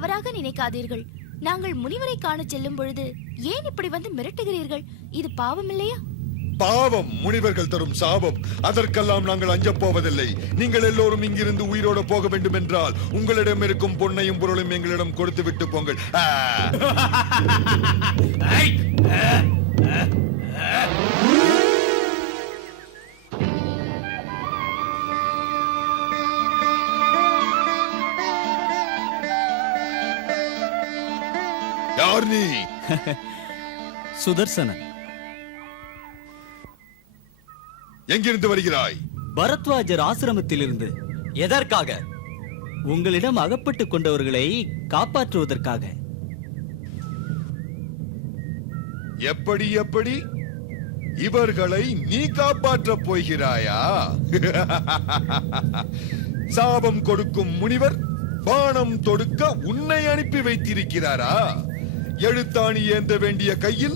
தவறாக நினைக்காதீர்கள். நாங்கள் முனிவரை காண செல்லும் பொழுது ஏன் இப்படி வந்து மிரட்டுகிறீர்கள்? இது பாவம் இல்லையா? பாவம், முனிவர்கள் தரும் சாபம். அதற்கெல்லாம் நாங்கள் அஞ்சப் போவதில்லை. நீங்கள் எல்லோரும் இங்கிருந்து உயிரோடு போக வேண்டும் என்றால் உங்களிடம் இருக்கும் பொன்னையும் பொருளையும் எங்களிடம் கொடுத்து விட்டு போங்கள். யார் நீ? சுதர்சனன். எங்கிருந்து வருகிறாய்? பரத்வாஜர் ஆசிரமத்திலிருந்து. எதற்காக? உங்களிடம் அகப்பட்டுக் கொண்டவர்களை காப்பாற்றுவதற்காக. எப்படி எப்படி? இவர்களை நீ காப்பாற்றப் போகிறாயா? சாபம் கொடுக்கும் முனிவர் பானம் தொடுக்க உன்னை அனுப்பி வைத்திருக்கிறாரா? எழுத்தாணி ஏந்த வேண்டிய கையில்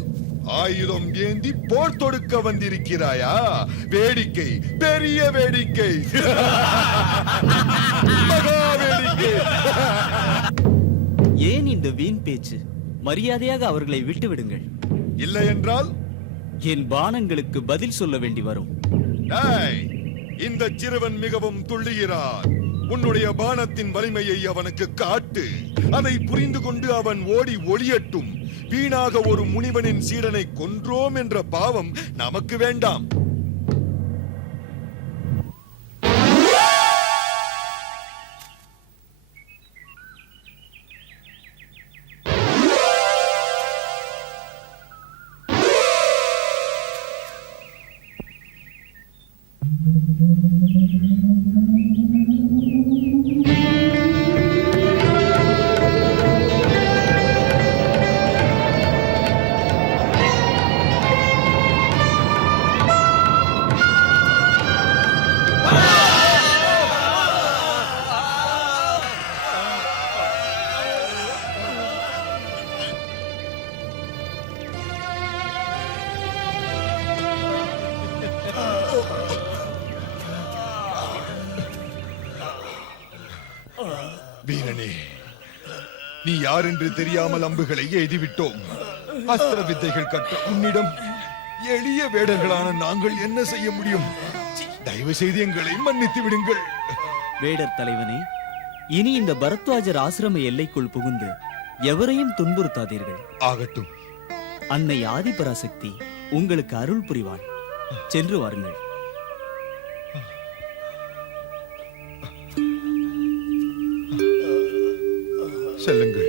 ஆயுதம் ஏந்தி போர் தொடுக்க வந்திருக்கிறாயா? வேடிக்கை, பெரிய வேடிக்கை. மகா வேடிக்கை. ஏன் இந்த வீண் பேச்சு? மரியாதையாக அவர்களை விட்டு விடுங்கள். இல்லை என்றால் என் பானங்களுக்கு பதில் சொல்ல வேண்டி வரும். இந்த சிறுவன் மிகவும் துள்ளுகிறான். உன்னுடைய பானத்தின் வலிமையை அவனுக்கு காட்டு. அதை புரிந்து கொண்டு அவன் ஓடி ஒளியட்டும். வீணாக ஒரு முனிவனின் சீடனை கொன்றோம் என்ற பாவம் நமக்கு வேண்டாம். வீரனே, நீ யார் என்று தெரியாமல் அம்புகளை எய்துவிட்டோம். அஸ்திர வித்தைகள் கற்ற உன்னிடம் எளிய வேடர்களான நாங்கள் என்ன செய்ய முடியும்? தயவு செய்து எங்களை மன்னித்து விடுங்கள். வேடர் தலைவனே, இனி இந்த பரத்வாஜர் ஆசிரம எல்லைக்குள் புகுந்து எவரையும் துன்புறுத்தாதீர்கள். ஆகட்டும். அன்னை ஆதிபராசக்தி உங்களுக்கு அருள் புரிவாள். சென்று வாருங்கள். செல்லுங்கள்.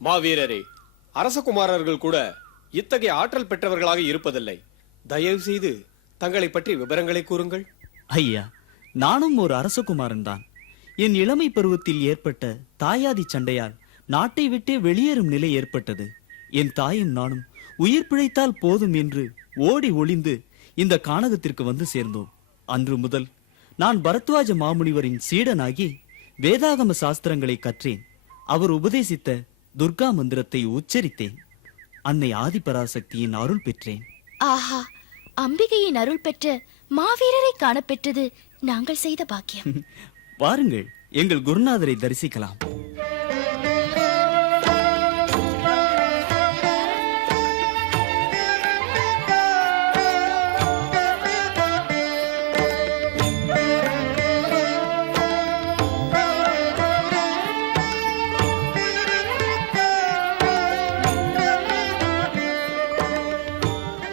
மாவீரரே, அரசகுமாரர்கள் கூட இத்தகைய ஆற்றல் பெற்றவர்களாக இருப்பதில்லை. தயவு செய்து தங்களை பற்றி விவரங்களை கூறுங்கள். ஐயா, நானும் ஒரு அரசகுமாரன் தான். என் இளமை பருவத்தில் ஏற்பட்ட தாயாதி சண்டையால் நாட்டை விட்டே வெளியேறும் நிலை ஏற்பட்டது. என் தாயும் நானும் உயிர் பிழைத்தால் போதும் என்று ஓடி ஒளிந்து இந்த கானகத்திற்கு வந்து சேர்ந்தோம். அன்று முதல் நான் பரத்வாஜ மாமுனிவரின் சீடனாகி வேதாகம சாஸ்திரங்களை கற்றேன். அவர் உபதேசித்த துர்கா மந்திரத்தை உச்சரித்தேன். அன்னை ஆதிபராசக்தியின் அருள் பெற்றேன். ஆஹா, அம்பிகையின் அருள் பெற்ற மாவீரரை காணப்பெற்றது நாங்கள் செய்த பாக்கியம். வாருங்கள், எங்கள் குருநாதரை தரிசிக்கலாம்.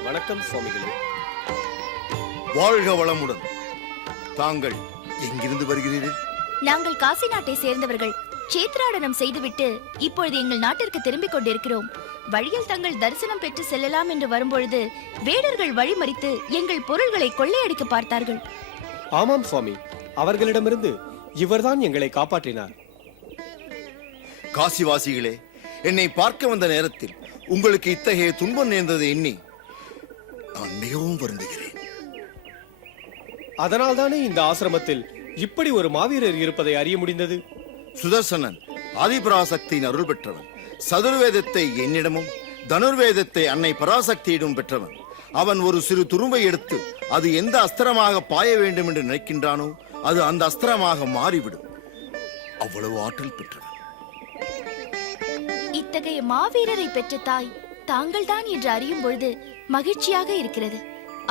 வணக்கம் சுவாமிகளே. வாழ்க வளமுடன். தாங்கள் எங்கிருந்து வருகிறீர்கள்? நாங்கள் காசி நாட்டை சேர்ந்தவர்கள். சேத்ராடனம் செய்துவிட்டு இப்பொழுது எங்கள் நாட்டிற்கு திரும்பிக் கொண்டிருக்கிறோம். வழியில் தங்கள் தரிசனம் பெற்று செல்லலாம் என்று வரும்பொழுது வேடர்கள் வழிமறித்து எங்கள் பொருள்களை கொள்ளையடிக்க பார்த்தார்கள். ஆமாம் சுவாமி, அவர்களிடமிருந்து இவர்தான் எங்களை காப்பாற்றினார். காசிவாசிகளே, என்னை பார்க்க வந்த நேரத்தில் உங்களுக்கு இத்தகைய துன்பம் நேர்ந்ததை எண்ணி நான் மிகவும் வருந்துகிறேன். அதனால்தானே இந்த ஆசிரமத்தில் இப்படி ஒரு மாவீரர் இருப்பதை அறிய முடிந்தது. சுதர்சனன் ஆதிபராசக்தியின் அருள் பெற்றவன். சதுர்வேதத்தை என்னிடமும் தனுர்வேதத்தை அன்னை பராசக்தியிடம் பெற்றவன். அவன் ஒரு சிறு துரும்பை எடுத்து அது எந்த அஸ்திரமாக பாய வேண்டும் என்று நினைக்கின்றானோ அது அந்த அஸ்திரமாக மாறிவிடும். அவ்வளவு ஆற்றல் பெற்றவன். இத்தகைய மாவீரரை பெற்ற தாய் தாங்கள்தான் என்று அறியும் பொழுது மகிழ்ச்சியாக இருக்கிறது.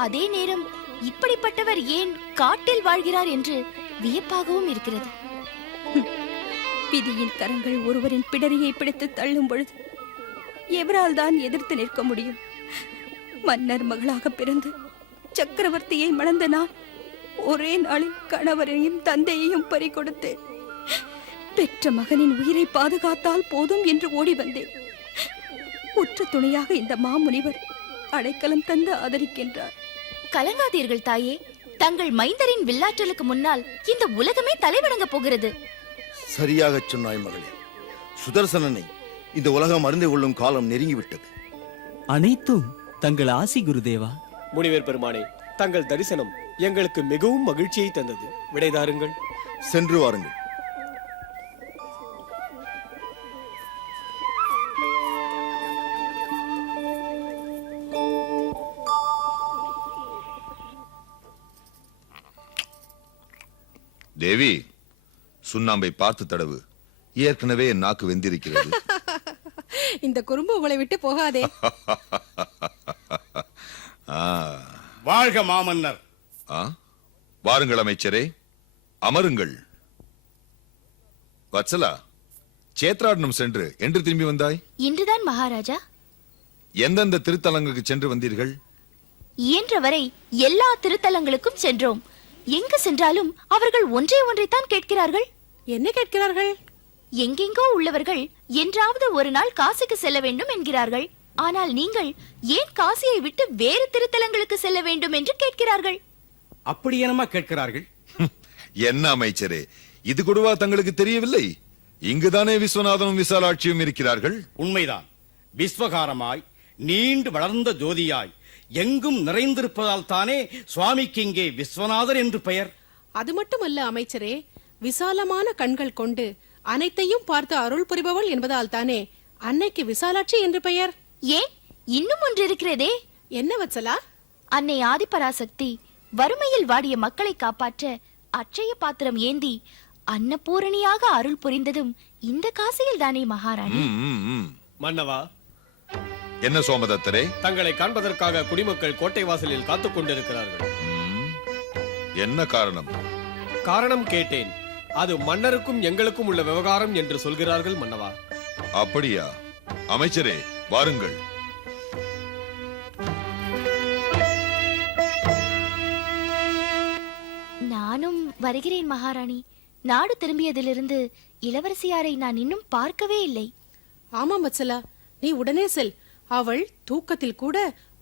அதே நேரம் இப்படிப்பட்டவர் ஏன் காட்டில் வாழ்கிறார் என்று வியப்பாகவும் இருக்கிறது. விதியின் கரங்கள் ஒருவரின் பிடரியை பிடித்து தள்ளும் பொழுது எவரால் தான் எதிர்த்து நிற்க முடியும்? மன்னர் மகளாக பிறந்து சக்கரவர்த்தியை மணந்த நான் ஒரே நாளில் கணவரையும் தந்தையையும் பறிகொடுத்தேன். பெற்ற மகனின் உயிரை பாதுகாத்தால் போதும் என்று ஓடி வந்தேன். உற்ற துணையாக இந்த மாமுனிவர் அடைக்கலம் தந்து ஆதரிக்கின்றார். கலங்காதீர்கள் தாயே, தங்கள் மைந்தரின் வில்லாற்றலுக்கு முன்னால் இந்த உலகமே தலைவணங்க போகிறது. சரியாக சொன்னாய் மகளே. சுதர்சனனை இந்த உலகம் அறிந்து கொள்ளும் காலம் நெருங்கிவிட்டது. அனைத்தும் தங்கள் ஆசி குருதேவா. முனிவர் பெருமானே, தங்கள் தரிசனம் எங்களுக்கு மிகவும் மகிழ்ச்சியை தந்தது. விடைதாருங்கள். சென்று வாருங்கள். தேவி, சுண்ணாம்பை பார்த்து தடவு. ஏற்கனவே என் நாக்கு வெந்திருக்கிறது. இந்த குறும்பு உங்களை விட்டு போகாதே. வாழ்க மாமன்னர். வாருங்கள் அமைச்சரே, அமருங்கள். வத்சலா, சேத்ராடனம் சென்று என்று திரும்பி வந்தாய்? இன்றுதான் மகாராஜா. எந்தெந்த திருத்தலங்களுக்கு சென்று வந்தீர்கள்? இயன்றவரை எல்லா திருத்தலங்களுக்கும் சென்றோம். எங்கு சென்றாலும் அவர்கள் ஒன்றை ஒன்றைத்தான் கேட்கிறார்கள். என்ன கேட்கிறார்கள்? எங்கெங்கோ உள்ளவர்கள் என்றாவது ஒரு நாள் காசிக்கு செல்ல வேண்டும் என்கிறார்கள். ஆனால் நீங்கள் ஏன் காசியை விட்டு வேறு திருத்தலங்களுக்கு செல்ல வேண்டும் என்று கேட்கிறார்கள். அப்படி என்னமா கேட்கிறார்கள்? என்ன அமைச்சரே, இது கூடவா தங்களுக்கு தெரியவில்லை? இங்குதானே விஸ்வநாதனும் விசாலாட்சியும் இருக்கிறார்கள். உண்மைதான். விஸ்வகாரமாய் நீண்டு வளர்ந்த ஜோதியாய் எங்கும் நிறைந்திருப்பதால் தானே சுவாமிக்கு இங்கே விஸ்வநாதர் என்று பெயர். அது மட்டுமல்ல அமைச்சரே, விசாலமான கண்கள் கொண்டு அனைத்தையும் பார்த்து அருள் புரிபவள் என்பதால் தானே அன்னைக்கு விசாலாட்சி என்று பெயர். ஏன், இன்னும் ஒன்று இருக்கிறதே. என்ன வத்சலா? அன்னை ஆதிபராசக்தி வறுமையில் வாடிய மக்களை காப்பாற்ற அட்சய பாத்திரம் ஏந்தி அன்னபூரணியாக அருள் புரிந்ததும் இந்த காசியில் தானே மகாராணி. மன்னவா, என்ன சோமதத்தரே? தங்களை காண்பதற்காக குடிமக்கள் கோட்டை வாசலில் காத்துக் கொண்டிருக்கிறார்கள். என்ன காரணம்? காரணம் கேட்டேன். அது மன்னருக்கும் எங்களுக்கும் உள்ள விவகாரம் என்று சொல்கிறார்கள் மன்னவா. அப்படியா? அமைச்சரே, வாருங்கள். நானும் வருகிறேன் மகாராணி. நாடு திரும்பியதிலிருந்து இளவரசியாரை நான் இன்னும் பார்க்கவே இல்லை. ஆமாம் வத்சலா, நீ உடனே செல். அவள் தூக்கத்தில் கூட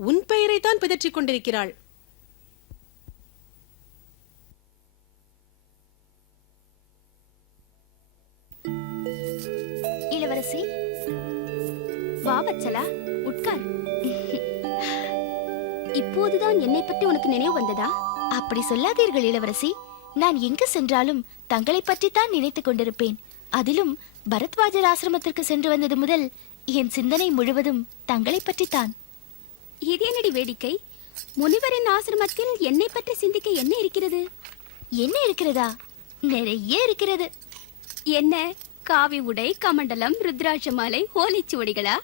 உன் பெயரை தான் பிதற்றிக் கொண்டிருக்கிறாள். இளவரசி, வா வத்சலா, உட்கார். இப்போதுதான் என்னை பற்றி உனக்கு நினைவு வந்ததா? அப்படி சொல்லாதீர்கள் இளவரசி. நான் எங்கு சென்றாலும் தங்களை பற்றித்தான் நினைத்துக் கொண்டிருப்பேன். அதிலும் பரத்வாஜர் ஆசிரமத்திற்கு சென்று வந்தது முதல் என் சிந்தனை முழுவதும் தங்களை பற்றித்தான். இது என்னடி வேடிக்கை? முனிவரின் ஆசிரமத்தில் என்னை பற்றி சிந்திக்க என்ன இருக்கிறது? என்ன இருக்கிறதா? நிறைய இருக்கிறது. என்ன, காவி உடை, கமண்டலம், ருத்ராட்ச மாலை, ஓலைச்சுவடிகளா?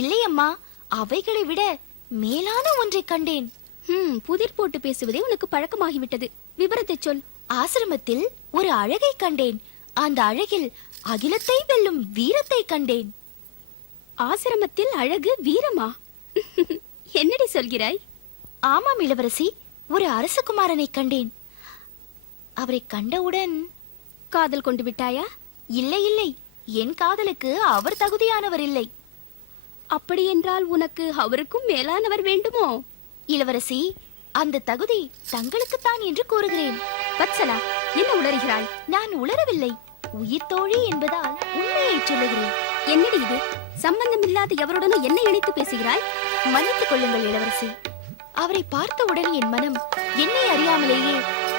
இல்லை அம்மா, அவைகளை விட மேலான ஒன்றை கண்டேன். புதிர் போட்டு பேசுவதே உனக்கு பழக்கமாகிவிட்டது. விவரத்தை சொல். ஆசிரமத்தில் ஒரு அழகை கண்டேன். அந்த அழகில் அகிலத்தை வெல்லும் வீரத்தை கண்டேன். ஆசிரமத்தில் அழகு, வீரமா? என்னடி சொல்கிறாய்? ஆமாம் இளவரசி, ஒரு அரசகுமாரனை கண்டேன். அவரை கண்டவுடன் காதல் கொண்டு விட்டாயா? இல்லை இல்லை, என் காதலுக்கு அவர் தகுதியானவர் இல்லை. அப்படியென்றால் உனக்கு அவருக்கும் மேலானவர் வேண்டுமோ? இளவரசி, அந்த தகுதி தங்களுக்குத்தான் என்று கூறுகிறேன். வத்சலா, என்ன உளறுகிறாய்? நான் உளரவில்லை, உயிர் தோழி என்பதால் உண்மையை சொல்லுகிறேன். என்னடி இது? சம்பந்தமில்லாத எவருடனும் என்ன இணைத்து பேசுகிறாய்? மன்னித்துக் கொள்ளுங்கள் இளவரசி. அவரை பார்த்தவுடன் என் மனம் என்னை அறியாமலேயே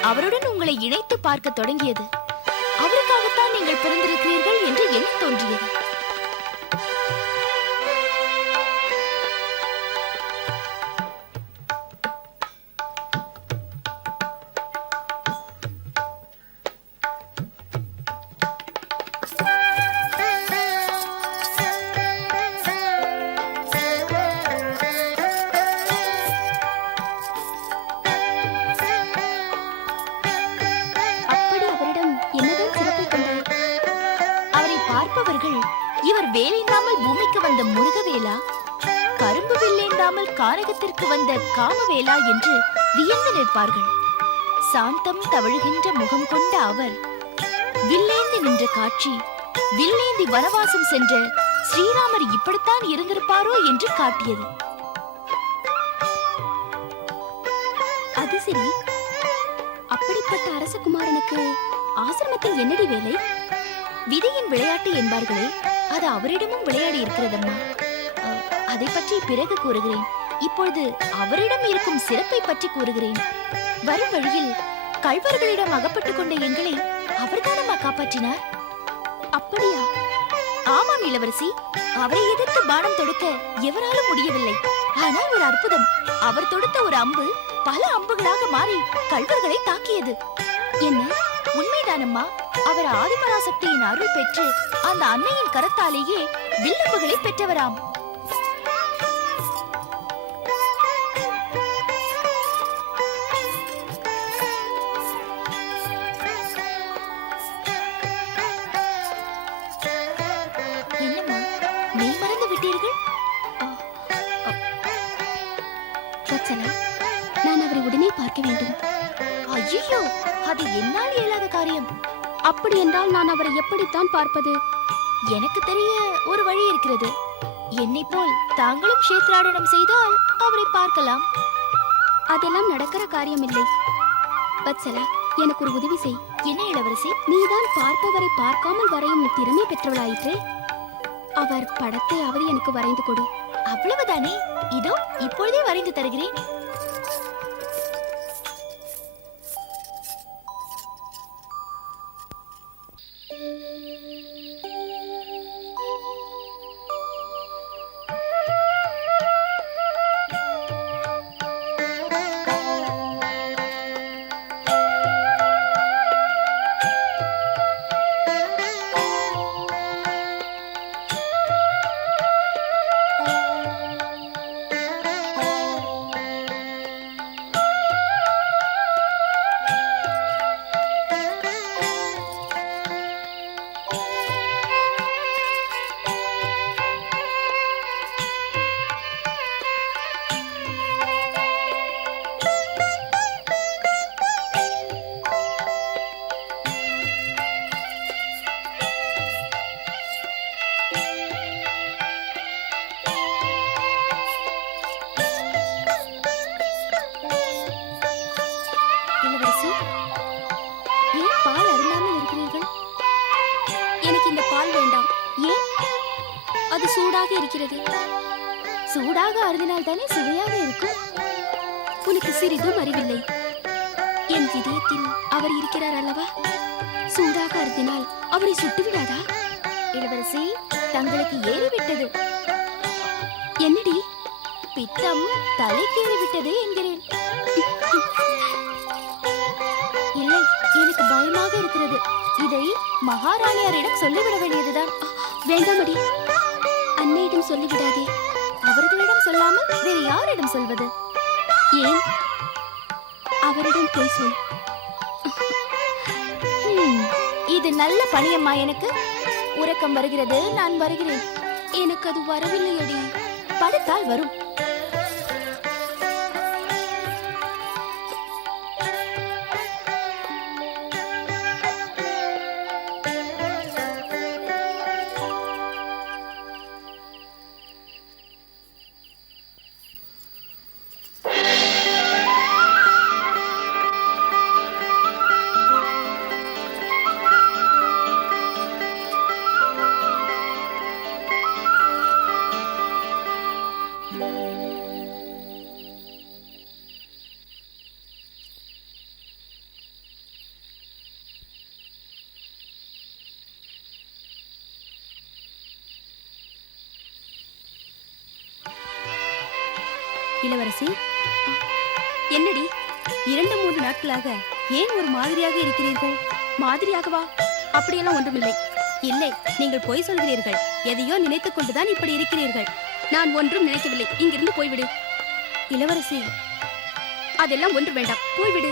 அவருடன் உங்களை இணைத்து பார்க்க தொடங்கியது. அவருக்காகத்தான் நீங்கள் பிறந்திருக்கிறீர்கள் என்று எண்ண தோன்றியது. அப்படி அவரிடம் என்னதான் சிறப்பை கண்டாய்? அவரை பார்ப்பவர்கள் இவர் வேலேந்தாமல் பூமிக்கு வந்த முருகவேலா, கரும்பு வில்லேந்தாமல் கானகத்திற்கு வந்த காமவேலா என்று வியந்து நிற்பார்கள். சாந்தம் தவழுகின்ற முகம் கொண்ட அவர் வில்லேந்தி நின்ற காட்சி வில்லேந்தி வனவாசம் சென்ற ஸ்ரீராமர் இப்படித்தான் இருந்திருப்பாரோ என்று காட்டியது. அது சரி, அப்படிப்பட்ட அரசகுமாரனுக்கு ஆசிரமத்தில் என்னடி வேலை? விதியின் விளையாட்டு என்பார்களே, அது அவரிடமும் விளையாடி இருக்கிறதம்மா. அதை பற்றி பிறகு கூறுகிறேன். இப்பொழுது அவரிடம் இருக்கும் சிறப்பை பற்றி கூறுகிறேன். வரும் வழியில் கள்வர்களிடம் அகப்பட்டுக் கொண்ட எங்களை அவர்தானம்மா காப்பாற்றினார். அப்படியா? ஆமாம் இளவரசி, அவரை எதிர்த்து பானம் தொடுக்க எவராலும் முடியவில்லை. ஆனால் ஒரு அற்புதம், அவர் தொடுத்த ஒரு அம்பு பல அம்புகளாக மாறி கள்வர்களை தாக்கியது. என்ன? உண்மைதானம்மா. அவர் ஆதிபராசக்தியின் அருள் பெற்று அந்த அன்னையின் கரத்தாலேயே வில்லம்புகளை பெற்றவராம். என்னம்மா, மெய் மறந்து விட்டீர்கள்? வத்சலா, நான் அவரை உடனே பார்க்க வேண்டும். ஐயோ, அது என்னால் இயலாத காரியம். அப்படி என்றால் நான் அவரை எப்படித்தான் பார்ப்பது? எனக்கு தெரிய ஒரு வழி இருக்கிறது. என்னை போல் தாங்களும் க்ஷேத்ராடனம் செய்தால் அவரை பார்க்கலாம். அதெல்லாம் நடக்கிற காரியம் இல்லை. வத்சலா, எனக்கு ஒரு உதவி செய். என்ன இளவரசி? நீதான் பார்ப்பவரை பார்க்காமல் வரையும் திறமை பெற்றவளாயிற்றே. அவர் படத்தையாவது எனக்கு வரைந்து கொடு. அவ்வளவுதானே? இதோ இப்பொழுதே வரைந்து தருகிறேன். இளவரசி, ஏன் பால் அருந்தாமல் இருக்கிறீர்கள்? எனக்கு இந்த பால் வேண்டாம். ஏன்? அது சூடாக இருக்கிறது. சூடாக அருந்தினால் தானே சுவையாக இருக்கும். உனக்கு சிறிதும் அறிவில்லை. என் இதயத்தில் அவர் இருக்கிறார் அல்லவா? சூடாக அருந்தினால் அவரை சுட்டுவிடாதா? இளவரசி, தங்களுக்கு ஏறிவிட்டது. என்னடி? பித்தம் தலைக்கேறிவிட்டது என்கிறேன். இல்லை, எனக்கு பயமாக இருக்கிறது. இதை மகாராணியாரிடம் சொல்லிவிட வேண்டியதுதான். வேண்டாமடி, அன்னையிடம் சொல்லிவிடாதே. அவர்களிடம் சொல்லாமல் வேறு யாரிடம் சொல்வது? ஏன்? அவரிடம் போய் சொல். இது நல்ல பணியம்மா. எனக்கு உறக்கம் வருகிறது, நான் வருகிறேன். எனக்கு அது வரவில்லையடி. படுத்தால் வரும். இளவரசி, என்னடி 2-3 நாட்களாக ஏன் ஒரு மாதிரியாக இருக்கிறீர்கள்? மாதிரியாகவா? அப்படியெல்லாம் ஒன்றுமில்லை. இல்லை, நீங்கள் பொய் சொல்கிறீர்கள். எதையோ நினைத்துக் கொண்டுதான் இப்படி இருக்கிறீர்கள். நான் ஒன்றும் நினைக்கவில்லை. இங்கிருந்து போய்விடு. இளவரசி, அதெல்லாம் ஒன்று வேண்டாம், போய்விடு.